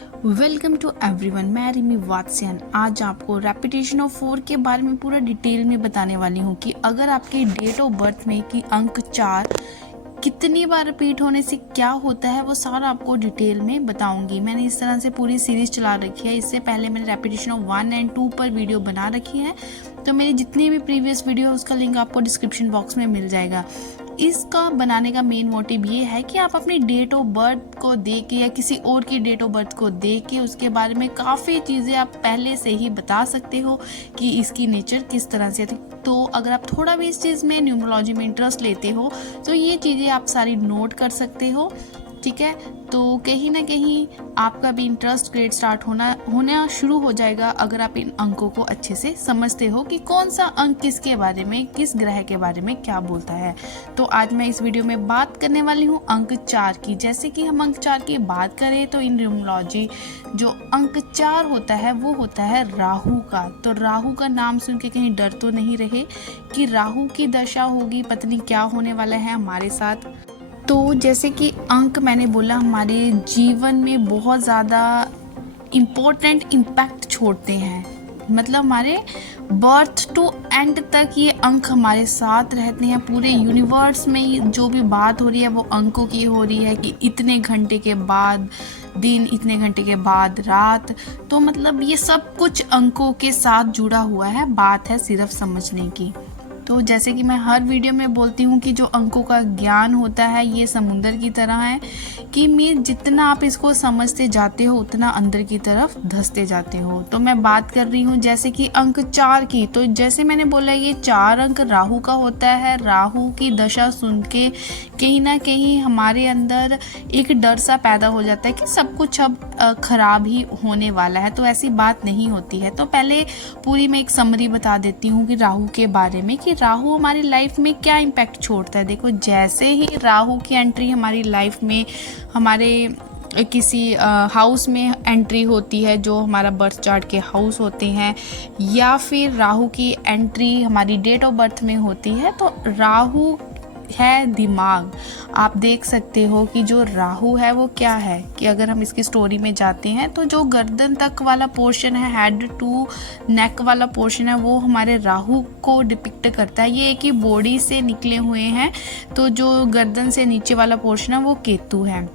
Welcome to everyone, मैं रिमी वात्स्यन। आज आपको रेपिटेशन ऑफ 4 के बारे में पूरा डिटेल में बताने वाली हूँ कि अगर आपके डेट ऑफ बर्थ में कि अंक 4 कितनी बार रिपीट होने से क्या होता है, वो सारा आपको डिटेल में बताऊंगी। मैंने इस तरह से पूरी सीरीज चला रखी है। इससे पहले मैंने रेपिटेशन ऑफ 1 और 2 पर वीडियो बना रखी है, तो मेरी जितनी भी प्रीवियस वीडियो है उसका लिंक आपको डिस्क्रिप्शन बॉक्स में मिल जाएगा। इसका बनाने का मेन मोटिव ये है कि आप अपनी डेट ऑफ बर्थ को देख के या किसी और की डेट ऑफ बर्थ को देख के उसके बारे में काफ़ी चीज़ें आप पहले से ही बता सकते हो कि इसकी नेचर किस तरह से थी। तो अगर आप थोड़ा भी इस चीज़ में न्यूमरोलॉजी में इंटरेस्ट लेते हो तो ये चीज़ें आप सारी नोट कर सकते हो, ठीक है। तो कहीं ना कहीं आपका भी इंटरेस्ट ग्रेड स्टार्ट होना शुरू हो जाएगा अगर आप इन अंकों को अच्छे से समझते हो कि कौन सा अंक किसके बारे में, किस ग्रह के बारे में क्या बोलता है। तो आज मैं इस वीडियो में बात करने वाली हूँ अंक 4 की। जैसे कि हम अंक 4 की बात करें तो इन न्यूमरोलॉजी जो अंक 4 होता है वो होता है राहु का। तो राहु का नाम सुन के कहीं डर तो नहीं रहे कि राहु की दशा होगी, पता नहीं क्या होने वाला है हमारे साथ। तो जैसे कि अंक मैंने बोला हमारे जीवन में बहुत ज़्यादा इम्पोर्टेंट इम्पैक्ट छोड़ते हैं, मतलब हमारे बर्थ टू एंड तक ये अंक हमारे साथ रहते हैं। पूरे यूनिवर्स में जो भी बात हो रही है वो अंकों की हो रही है कि इतने घंटे के बाद दिन, इतने घंटे के बाद रात। तो मतलब ये सब कुछ अंकों के साथ जुड़ा हुआ है, बात है सिर्फ समझने की। तो जैसे कि मैं हर वीडियो में बोलती हूँ कि जो अंकों का ज्ञान होता है ये समुंदर की तरह है कि मैं जितना आप इसको समझते जाते हो उतना अंदर की तरफ धंसते जाते हो। तो मैं बात कर रही हूँ जैसे कि अंक 4 की। तो जैसे मैंने बोला ये 4 अंक राहु का होता है। राहु की दशा सुन के कहीं ना कहीं हमारे अंदर एक डर सा पैदा हो जाता है कि सब कुछ अब खराब ही होने वाला है। तो ऐसी बात नहीं होती है। तो पहले पूरी मैं एक समरी बता देती हूँ कि राहु के बारे में कि राहु हमारी लाइफ में क्या इम्पैक्ट छोड़ता है। देखो, जैसे ही राहु की एंट्री हमारी लाइफ में, हमारे किसी हाउस में एंट्री होती है जो हमारा बर्थ चार्ट के हाउस होते हैं, या फिर राहु की एंट्री हमारी डेट ऑफ बर्थ में होती है, तो राहु है दिमाग। आप देख सकते हो कि जो राहु है वो क्या है कि अगर हम इसकी स्टोरी में जाते हैं तो जो गर्दन तक वाला पोर्शन है, हेड टू नेक वाला पोर्शन है, वो हमारे राहु को डिपिक्ट करता है। ये एक ही बॉडी से निकले हुए हैं। तो जो गर्दन से नीचे वाला पोर्शन है वो केतु है।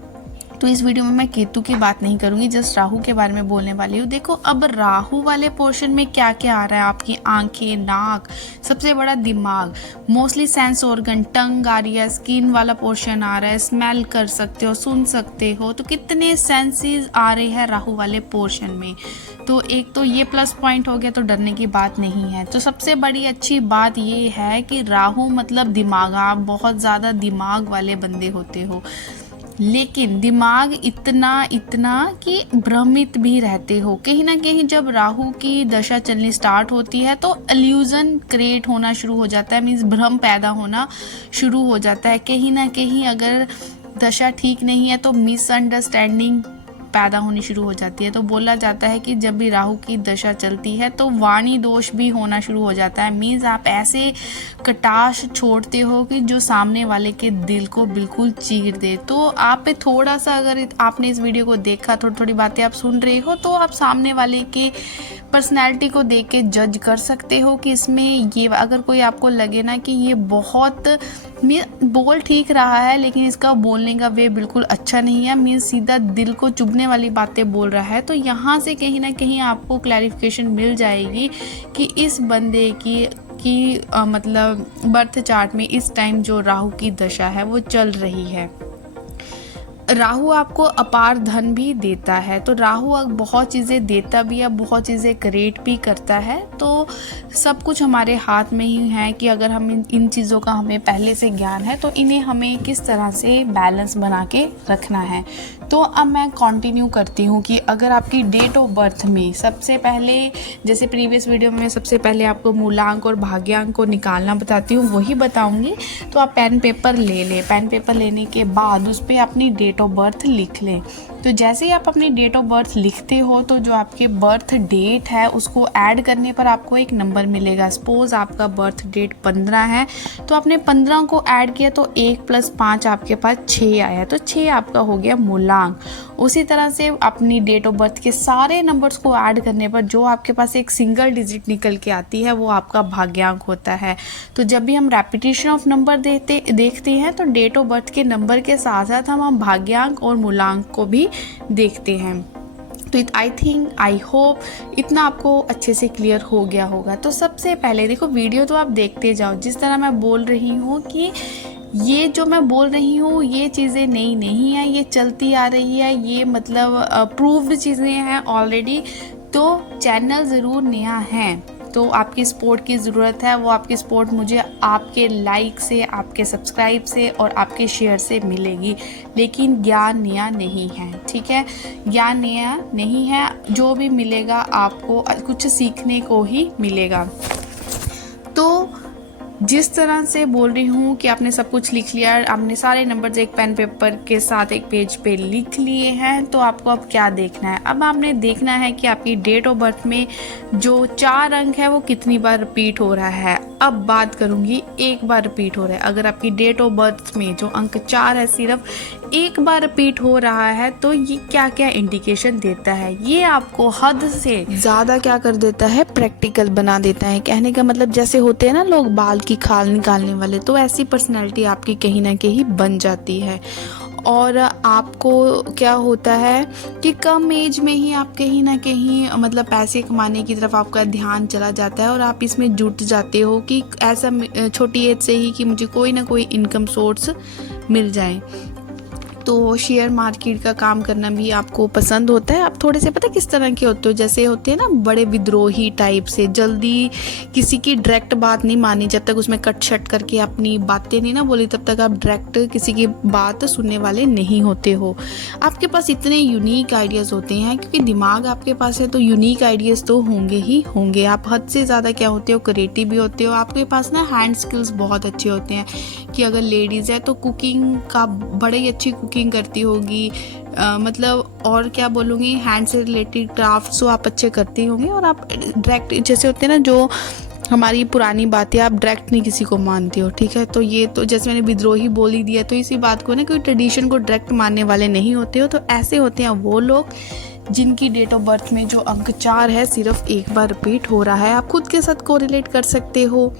तो इस वीडियो में मैं केतु की बात नहीं करूंगी, जस्ट राहु के बारे में बोलने वाली हूँ। देखो, अब राहु वाले पोर्शन में क्या क्या आ रहा है, आपकी आंखें, नाक, सबसे बड़ा दिमाग, मोस्टली सेंस ऑर्गन, टंग आ रही है, स्किन वाला पोर्शन आ रहा है, स्मेल कर सकते हो, सुन सकते हो। तो कितने सेंसेस आ रहे हैं राहु वाले पोर्शन में। तो एक तो ये प्लस पॉइंट हो गया, तो डरने की बात नहीं है। तो सबसे बड़ी अच्छी बात ये है कि राहु मतलब दिमाग, आप बहुत ज़्यादा दिमाग वाले बंदे होते हो, लेकिन दिमाग इतना कि भ्रमित भी रहते हो। कहीं ना कहीं जब राहु की दशा चलनी स्टार्ट होती है तो इल्यूजन क्रिएट होना शुरू हो जाता है, मीन्स भ्रम पैदा होना शुरू हो जाता है। कहीं ना कहीं अगर दशा ठीक नहीं है तो मिसअंडरस्टैंडिंग पैदा होनी शुरू हो जाती है। तो बोला जाता है कि जब भी राहु की दशा चलती है तो वाणी दोष भी होना शुरू हो जाता है, मीन्स आप ऐसे कटाश छोड़ते हो कि जो सामने वाले के दिल को बिल्कुल चीर दे। तो आप पे थोड़ा सा, अगर आपने इस वीडियो को देखा, थोड़ी थोड़ी बातें आप सुन रहे हो, तो आप सामने वाले के पर्सनैलिटी को देख के जज कर सकते हो कि इसमें ये, अगर कोई आपको लगे ना कि ये बहुत बोल ठीक रहा है लेकिन इसका बोलने का वे बिल्कुल अच्छा नहीं है, मीन्स सीधा दिल को चुभने वाली बातें बोल रहा है, तो यहाँ से कहीं ना कहीं आपको क्लैरिफिकेशन मिल जाएगी कि इस बंदे की मतलब बर्थ चार्ट में इस टाइम जो राहु की दशा है वो चल रही है। राहु आपको अपार धन भी देता है। तो राहु बहुत चीज़ें देता भी है, बहुत चीज़ें क्रिएट भी करता है। तो सब कुछ हमारे हाथ में ही है कि अगर हम इन चीज़ों का हमें पहले से ज्ञान है तो इन्हें हमें किस तरह से बैलेंस बना के रखना है। तो अब मैं कंटिन्यू करती हूँ कि अगर आपकी डेट ऑफ बर्थ में सबसे पहले, जैसे प्रीवियस वीडियो में सबसे पहले आपको मूलांक और भाग्यांक को निकालना बताती हूँ, वही बताऊँगी। तो आप पेन पेपर ले लें। पेन पेपर लेने के बाद उस पर अपनी डेट ऑफ बर्थ लिख लें। तो जैसे ही आप अपनी डेट ऑफ बर्थ लिखते हो तो जो आपके बर्थ डेट है उसको ऐड करने पर आपको एक नंबर मिलेगा। सपोज आपका बर्थ डेट 15 है तो आपने 15 को ऐड किया तो 1 + 5 आपके पास 6 आया, तो 6 आपका हो गया मूलांक। उसी तरह से अपनी डेट ऑफ बर्थ के सारे नंबर्स को ऐड करने पर जो आपके पास एक सिंगल डिजिट निकल के आती है वो आपका भाग्यांक होता है। तो जब भी हम रेपिटेशन ऑफ नंबर देखते हैं तो डेट ऑफ बर्थ के नंबर के साथ साथ हम भाग्यांक और मूलांक को भी देखते हैं। तो आई होप इतना आपको अच्छे से क्लियर हो गया होगा। तो सबसे पहले देखो, वीडियो तो आप देखते जाओ, जिस तरह मैं बोल रही हूँ कि ये जो मैं बोल रही हूँ ये चीज़ें नई नहीं है, ये चलती आ रही है, ये मतलब प्रूव्ड चीज़ें हैं ऑलरेडी। तो चैनल ज़रूर नया है तो आपकी सपोर्ट की ज़रूरत है। वो आपकी सपोर्ट मुझे आपके लाइक से, आपके सब्सक्राइब से और आपके शेयर से मिलेगी। लेकिन ज्ञान नया नहीं है, ठीक है, ज्ञान नया नहीं है, जो भी मिलेगा आपको कुछ सीखने को ही मिलेगा। तो जिस तरह से बोल रही हूँ कि आपने सब कुछ लिख लिया, आपने सारे नंबर्स एक पेन पेपर के साथ एक पेज पे लिख लिए हैं, तो आपको अब क्या देखना है? अब आपने देखना है कि आपकी डेट ऑफ बर्थ में जो 4 अंक है वो कितनी बार रिपीट हो रहा है। अब बात करूँगी, एक बार रिपीट हो रहा है। अगर आपकी डेट ऑफ बर्थ में जो अंक 4 है सिर्फ एक बार रिपीट हो रहा है तो ये क्या क्या इंडिकेशन देता है? ये आपको हद से ज़्यादा क्या कर देता है, प्रैक्टिकल बना देता है। कहने का मतलब जैसे होते हैं ना लोग बाल की खाल निकालने वाले, तो ऐसी पर्सनैलिटी आपकी कहीं ना कहीं बन जाती है। और आपको क्या होता है कि कम एज में ही आप कहीं ना कहीं मतलब पैसे कमाने की तरफ आपका ध्यान चला जाता है और आप इसमें जुट जाते हो कि ऐसा छोटी एज से ही कि मुझे कोई ना कोई इनकम सोर्स मिल जाए। तो शेयर मार्केट का काम करना भी आपको पसंद होता है। आप थोड़े से पता किस तरह के होते हो, जैसे होते हैं ना बड़े विद्रोही टाइप से, जल्दी किसी की डायरेक्ट बात नहीं मानी, जब तक उसमें कट शट करके अपनी बातें नहीं ना बोली तब तक आप डायरेक्ट किसी की बात सुनने वाले नहीं होते हो। आपके पास इतने यूनिक आइडियाज़ होते हैं क्योंकि दिमाग आपके पास है, तो यूनिक आइडियाज़ तो होंगे ही होंगे। आप हद से ज़्यादा क्या होते हो, क्रिएटिव भी होते हो। आपके पास ना हैंड स्किल्स बहुत अच्छे होते हैं कि अगर लेडीज़ है तो कुकिंग का बड़े ही अच्छी कुकिंग करती होगी, मतलब और क्या बोलूँगी, हैंड से रिलेटेड क्राफ्ट्स तो आप अच्छे करती होंगी। और आप डायरेक्ट जैसे होते हैं ना जो हमारी पुरानी बातें आप डायरेक्ट नहीं किसी को मानती हो, ठीक है। तो ये तो जैसे मैंने विद्रोही बोल ही दिया, तो इसी बात को ना कोई ट्रेडिशन को डायरेक्ट मानने वाले नहीं होते हो। तो ऐसे होते हैं वो लोग जिनकी डेट ऑफ बर्थ में जो अंक 4 है सिर्फ एक बार रिपीट हो रहा है। आप खुद के साथ कोरिलेट कर सकते हो।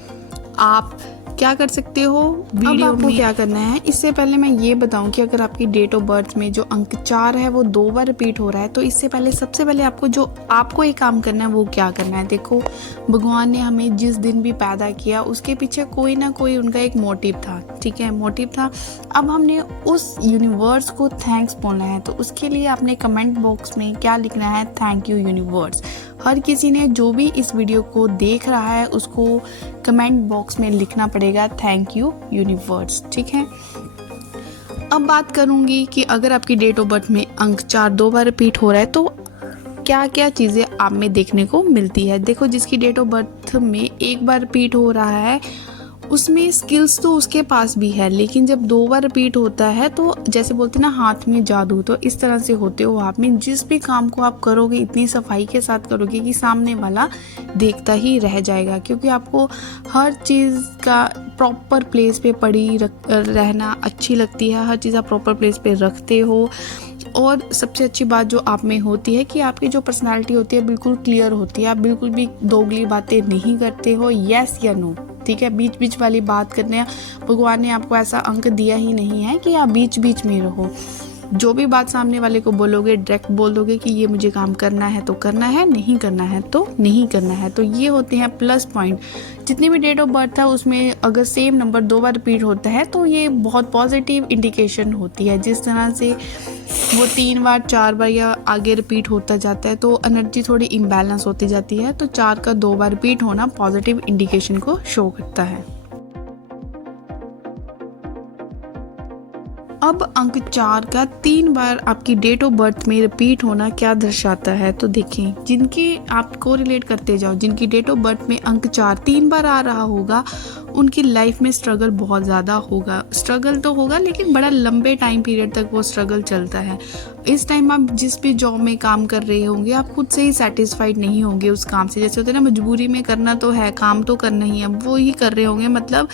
आप क्या कर सकते हो वीडियो में, क्या करना है। इससे पहले मैं ये बताऊं कि अगर आपकी डेट ऑफ बर्थ में जो अंक 4 है वो 2 बार रिपीट हो रहा है तो इससे पहले सबसे पहले आपको एक काम करना है, वो क्या करना है। देखो, भगवान ने हमें जिस दिन भी पैदा किया उसके पीछे कोई ना कोई उनका एक मोटिव था, ठीक है, मोटिव था। अब हमने उस यूनिवर्स को थैंक्स बोलना है, तो उसके लिए आपने कमेंट बॉक्स में क्या लिखना है, थैंक यू यूनिवर्स। हर किसी ने जो भी इस वीडियो को देख रहा है उसको कमेंट बॉक्स में लिखना पड़ेगा, थैंक यू यूनिवर्स, ठीक है। अब बात करूंगी कि अगर आपकी डेट ऑफ बर्थ में अंक 4 2 बार रिपीट हो रहा है तो क्या क्या चीज़ें आप में देखने को मिलती है। देखो, जिसकी डेट ऑफ बर्थ में एक बार रिपीट हो रहा है उसमें स्किल्स तो उसके पास भी है, लेकिन जब 2 बार रिपीट होता है तो जैसे बोलते हैं ना हाथ में जादू, तो इस तरह से होते हो आप में। जिस भी काम को आप करोगे इतनी सफाई के साथ करोगे कि सामने वाला देखता ही रह जाएगा, क्योंकि आपको हर चीज़ का प्रॉपर प्लेस पे पड़ी रहना अच्छी लगती है। हर चीज़ आप प्रॉपर प्लेस पे रखते हो। और सबसे अच्छी बात जो आप में होती है कि आपकी जो पर्सनालिटी होती है बिल्कुल क्लियर होती है। आप बिल्कुल भी दोगली बातें नहीं करते हो, यस या नो, ठीक है। बीच बीच वाली बात करने, भगवान ने आपको ऐसा अंक दिया ही नहीं है कि आप बीच बीच में रहो। जो भी बात सामने वाले को बोलोगे डायरेक्ट बोल दोगे कि ये मुझे काम करना है तो करना है, नहीं करना है तो नहीं करना है। तो ये होते हैं प्लस पॉइंट। जितनी भी डेट ऑफ बर्थ है उसमें अगर सेम नंबर 2 बार रिपीट होता है तो ये बहुत पॉजिटिव इंडिकेशन होती है। जिस तरह से वो 3 बार 4 बार या आगे रिपीट होता जाता है तो एनर्जी थोड़ी इम्बैलेंस होती जाती है। तो 4 का 2 बार रिपीट होना पॉजिटिव इंडिकेशन को शो करता है। अब अंक 4 का 3 बार आपकी डेट ऑफ बर्थ में रिपीट होना क्या दर्शाता है, तो देखें, जिनकी आप को रिलेट करते जाओ, जिनकी डेट ऑफ बर्थ में अंक 4 3 बार आ रहा होगा उनकी लाइफ में स्ट्रगल बहुत ज़्यादा होगा। स्ट्रगल तो होगा लेकिन बड़ा लंबे टाइम पीरियड तक वो स्ट्रगल चलता है। इस टाइम आप जिस भी जॉब में काम कर रहे होंगे आप खुद से ही सेटिस्फाइड नहीं होंगे उस काम से। जैसे होता है ना, मजबूरी में करना तो है, काम तो करना ही है, वो ही कर रहे होंगे, मतलब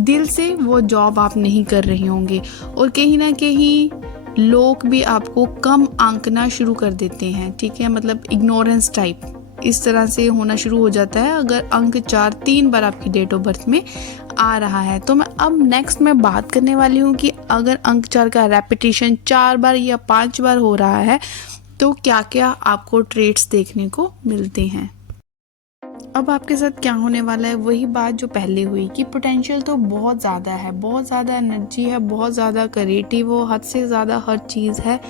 दिल से वो जॉब आप नहीं कर रहे होंगे। और कहीं ना कहीं लोग भी आपको कम आंकना शुरू कर देते हैं, ठीक है, मतलब इग्नोरेंस टाइप इस तरह से होना शुरू हो जाता है अगर अंक 4 3 बार आपकी डेट ऑफ बर्थ में आ रहा है। तो मैं अब नेक्स्ट में बात करने वाली हूँ कि अगर अंक 4 का रेपिटेशन 4 बार या 5 बार हो रहा है तो क्या क्या आपको ट्रेट्स देखने को मिलते हैं। अब आपके साथ क्या होने वाला है, वही बात जो पहले हुई कि पोटेंशियल तो बहुत ज़्यादा है, बहुत ज़्यादा एनर्जी है, बहुत ज़्यादा क्रिएटिव हो, हद से ज़्यादा हर चीज़ है,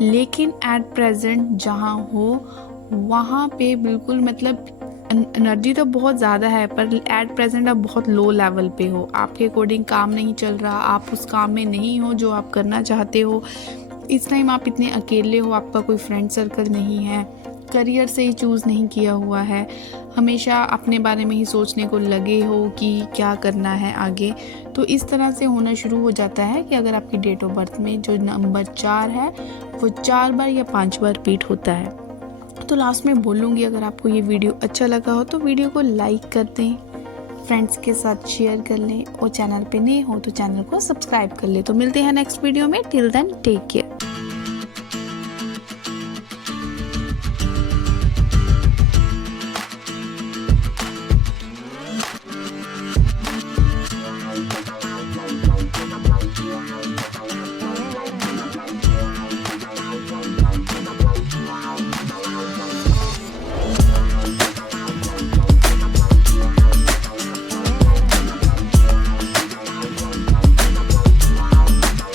लेकिन एट प्रेजेंट जहाँ हो वहाँ पे बिल्कुल मतलब एनर्जी तो बहुत ज़्यादा है पर एट प्रेजेंट आप बहुत लो लेवल पे हो, आपके अकॉर्डिंग काम नहीं चल रहा, आप उस काम में नहीं हो जो आप करना चाहते हो। इस टाइम आप इतने अकेले हो, आपका कोई फ्रेंड सर्कल नहीं है, करियर से ही चूज़ नहीं किया हुआ है, हमेशा अपने बारे में ही सोचने को लगे हो कि क्या करना है आगे। तो इस तरह से होना शुरू हो जाता है कि अगर आपकी डेट ऑफ बर्थ में जो नंबर 4 है वो 4 बार या 5 बार रिपीट होता है। तो लास्ट में बोलूँगी अगर आपको ये वीडियो अच्छा लगा हो तो वीडियो को लाइक कर दें, फ्रेंड्स के साथ शेयर कर लें और चैनल पे नए हो तो चैनल को सब्सक्राइब कर लें। तो मिलते हैं नेक्स्ट वीडियो में, टिल देन टेक केयर।